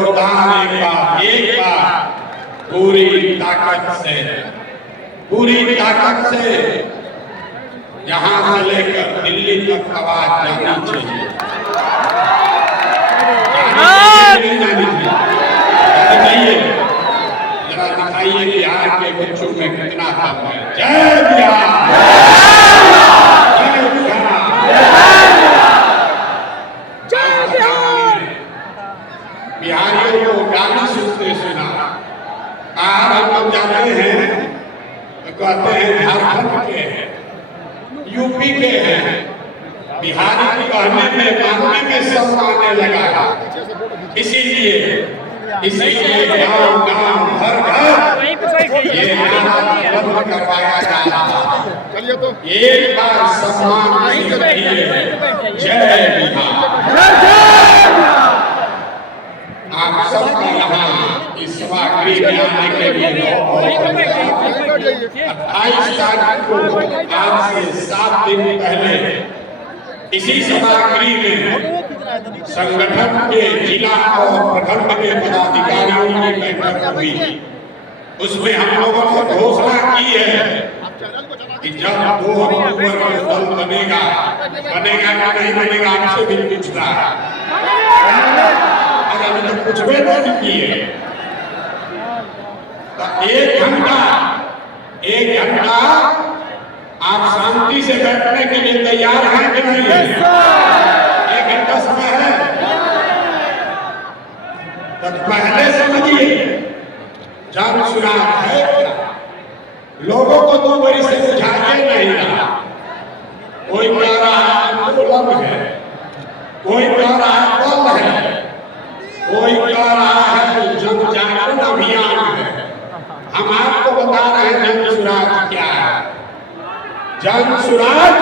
जोरदार एक बार पूरी ताकत से यहाँ से लेकर दिल्ली तक आवाज जानी चाहिए, जानी चाहिए। जरा दिखाइए बिहार के बच्चों में कितना दम है। जय बिहार, जय बिहार। बिहारियों को गाना सुनते सुना हम लोग जाते हैं तो कहते हैं झारखंड के हैं, यूपी के हैं। बिहारी कहने में मानने में सब आने लगा। इसीलिए गाँव गाँव घर घर ये नारा बंद करवाया जा रहा है। एक बार सम्मान से कहिए जय बिहार। आप सबका यहाँ इस सभागृह में आने के लिए 28 तारीख को आज से 7 दिन पहले इसी सभागृह में संगठन के जिला और प्रखंड के पदाधिकारियों की बैठक हुई। उसमें हम लोगों ने घोषणा की है कि जब 2 अक्टूबर को दल बनेगा या नहीं बनेगा आपसे भी पूछना है। अगर तो कुछ भी नहीं किए तो एक घंटा आप शांति से बैठने के लिए तैयार हैं कि नहीं? 1 घंटा समय है तो पहले समझिए जब चुनाव है लोगों को 2 बरी से बुझाइए नहीं रहा। कोई कह रहा है आंदोलन है, कोई कह रहा है दल है, कोई कह रहा है जन जागरण अभियान है। हम आपको बता रहे हैं जन सुराज क्या है। जन सुराज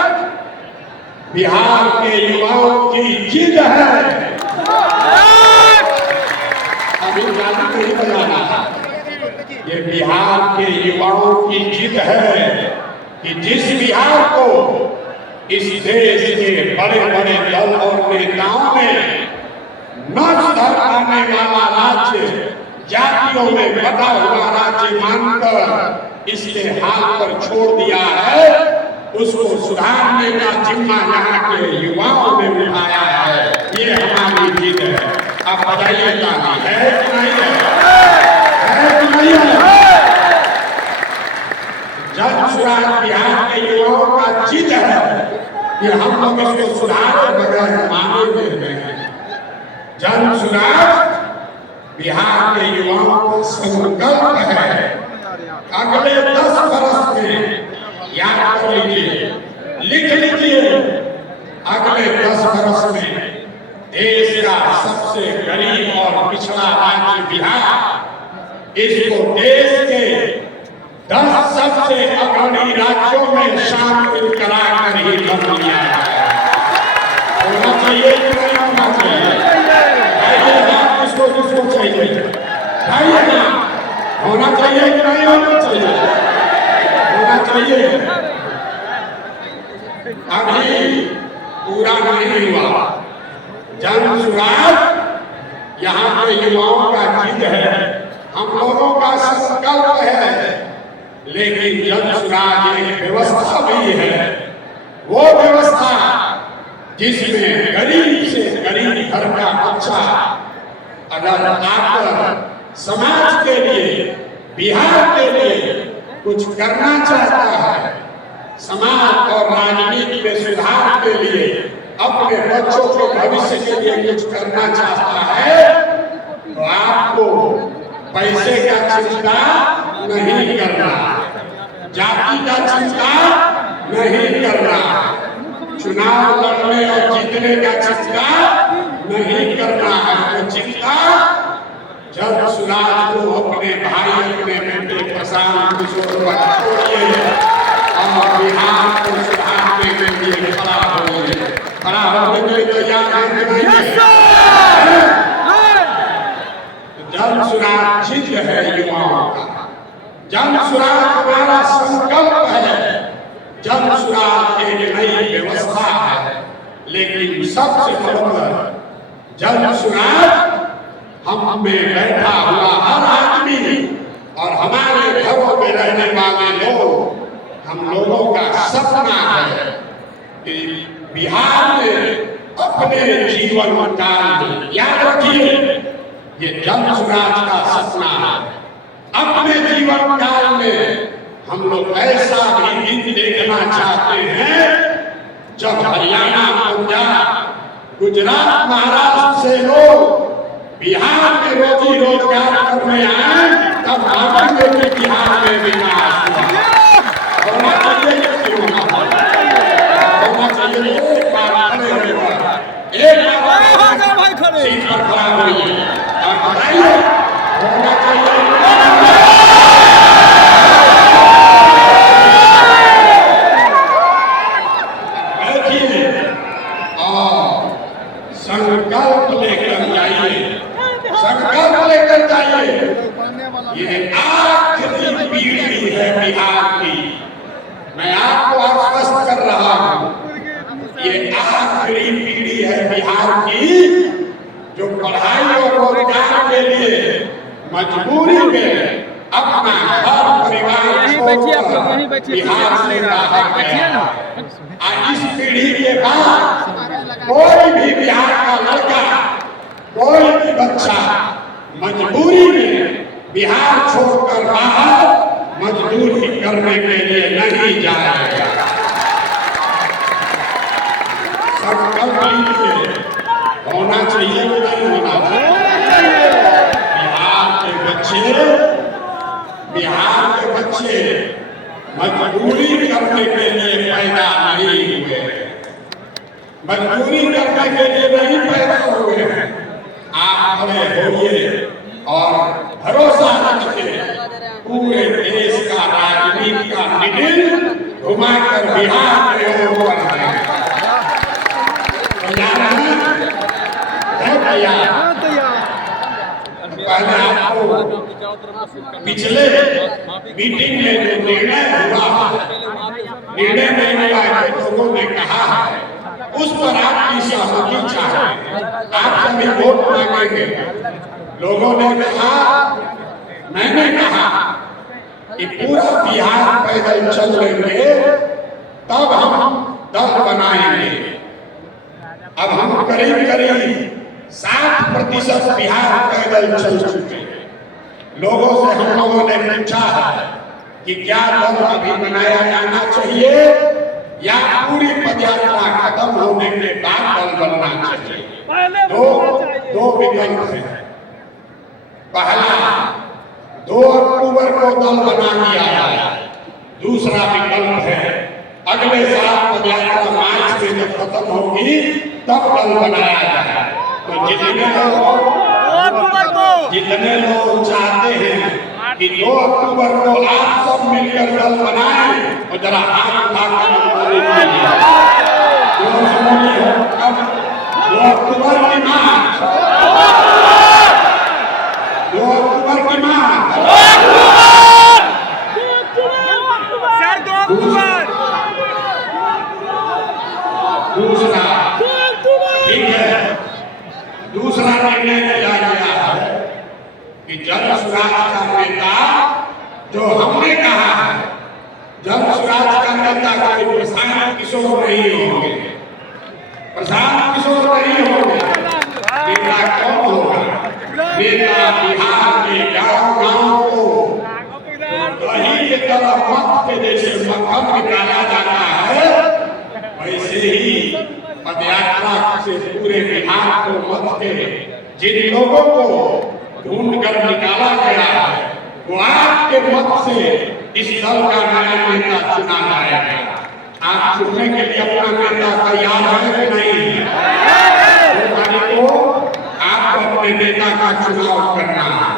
बिहार के युवाओं की जिद है। अभी गाना नहीं बजाना है, ये बिहार के युवाओं की जिद है कि जिस बिहार को इस देश के बड़े बड़े दल और नेताओं ने न सुधर पाने वाला राज्य, जातियों में बटा हुआ राज्य मानकर इसके हाल पर छोड़ दिया है, उसको सुधारने का जिम्मा यहाँ के युवाओं ने उठाया है। ये हमारी जिद है। आप बताइए ताली है कि नहीं है कि नहीं है? जन सुराज बिहार के युवाओं का जिद है कि हम लोग इसको सुधार बगैर मानेंगे नहीं। जन सुराज बिहार के युवाओं का संकल्प है। अगले 10 वर्ष में याद कर लीजिए, लिख लीजिए, अगले 10 वर्ष में देश का सबसे गरीब और पिछड़ा राज्य बिहार, इसको देश के 10 सबसे अग्रणी राज्यों में शामिल कराकर ही बन लिया है। होना चाहिए कि नहीं होना चाहिए? किसको चाहिए? होना चाहिए कि नहीं होना चाहिए? होना चाहिए। अभी पूरा नहीं हुआ। जन सुराज यहाँ के युवाओं का जिद है, हम लोगों का संकल्प है। लेकिन जन सुराज एक व्यवस्था भी है, वो व्यवस्था जिसमें गरीब से गरीब घर का बच्चा अगर आकर समाज के लिए, बिहार के लिए कुछ करना चाहता है, समाज और राजनीति में सुधार के लिए, अपने बच्चों के भविष्य के लिए कुछ करना चाहता है, तो आपको पैसे का चिंता नहीं करना, जाति का चिंता नहीं करना, चुनाव लड़ने और जीतने का चिंता नहीं करना है। तो चिंता जन सुराज को अपने भाई, अपने बेटे प्रशांत किशोर पर छोड़िए और बिहार को सुधारने के लिए खड़ा होइए। खड़ा होने के लिए तैयार हैं? जन सुराज जिद है युवाओं का, जन सुराज हमारा संकल्प है, जन सुराज एक नई व्यवस्था है। लेकिन सबसे बढ़कर जन सुराज हम में बैठा हुआ हर आदमी और हमारे घरों में रहने वाले लोग, हम लोगों का सपना है कि बिहार में अपने जीवन काल में, याद रखिए ये जन स्वराज का सपना है, अपने जीवन काल में हम लोग ऐसा भी दिन देखना चाहते हैं जब हरियाणा, पंजाब, गुजरात, महाराष्ट्र से लोग बिहार में रोजी रोजगार करने आए, तब मांगेंगे कि बिहार में विकास होना चाहिए। होना चाहिए। एक बार खड़े सीट पर खड़ा होइए और बताइए होना चाहिए। संकल्प लेकर जाइए, संकल्प लेकर जाइए। ये आखिरी पीढ़ी है बिहार की, मैं आपको आश्वस्त कर रहा हूँ, ये आखिरी पीढ़ी है बिहार की जो पढ़ाई और रोजगार के लिए मजबूरी में अपना घर परिवार छोड़कर बिहार से बाहर गया। इस पीढ़ी के बाद कोई भी बिहार का लड़का, कोई भी बच्चा मजबूरी में बिहार छोड़कर बाहर मजदूरी करने के लिए नहीं जाएगा। संकल्प लीजिए, होना चाहिए कि नहीं होना चाहिए। बिहार के बच्चे मजदूरी करने के लिए पैदा नहीं हुए, मजदूरी करने के लिए नहीं पैदा हुए। आप खड़े होइए और भरोसा रखिए, पूरे देश का राजनीति का निडिल घुमाकर बिहार में ओर बढ़ाएंगे। पहले आपको पिछले मीटिंग में जो निर्णय हुआ, निर्णय में लोगों ने कहा है, उस पर आपकी सहमति चाहे, आप सभी वोट मांगेंगे। लोगों ने कहा, मैंने कहा कि पूरा बिहार पैदल चल लेंगे, तब हम दल बनाएंगे। अब हम करीब करीब 60% बिहार पैदल चल चुके हैं। लोगों से हम लोगों ने पूछा है कि क्या दल अभी बनाया जाना चाहिए या पूरी पदयात्रा खत्म होने के बाद दल बनना चाहिए। दो विकल्प है। पहला, 2 अक्टूबर को दल बना दिया जाए। दूसरा विकल्प है अगले साल पदयात्रा मार्च में जब खत्म होगी तब दल बनाया जाए। तो जितने लोग चाहते हैं कि 2 अक्टूबर को आप सब मिलकर दल बनाएं, और जरा हाथ उठाकर 2 अक्टूबर की मार्च, 2 अक्टूबर की मार्च, दूसरा ठीक है। दूसरा निर्णय लिया गया है कि जन स्वराज का नेता, जो हमने कहा है, जन स्वराज का नेता कोई प्रशांत किशोर नहीं होंगे, प्रशांत किशोर नहीं होंगे। नेता कौन होगा? नेता बिहार के गांव-गांव को दही के तरफ मत के जैसे मक्खन निकाला जाता है, वैसे ही पदयात्रा से पूरे बिहार को मत के जिन लोगों को ढूंढ कर निकाला गया है, वो आपके मत से इस दल का नया नेता चुना जाएगा। आप चुनने के लिए अपना नेता तैयार है कि नहीं? आपको अपने नेता का चुनाव करना है।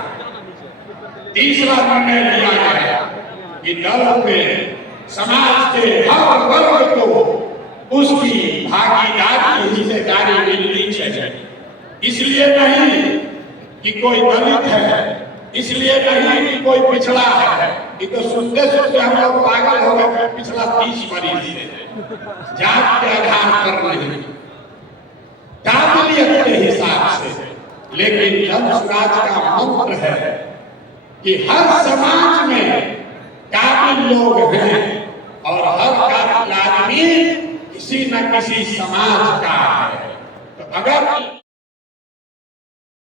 तीसरा निर्णय लिया गया कि दल में समाज के हर वर्ग को उसकी भागीदारी, हिस्सेदारी मिलनी चाहिए। इसलिए नहीं कि कोई दलित है, इसलिए नहीं कि कोई पिछड़ा है। ये तो सुनते सुनते हम लोग पागल हो गए। पिछला 30 बरिस से जात के आधार पर नहीं, काबिलियत के हिसाब से लेकिन जन स्वराज का मंत्र है कि हर समाज में काबिल लोग हैं और हर काबिल आदमी किसी न किसी समाज का है। तो अगर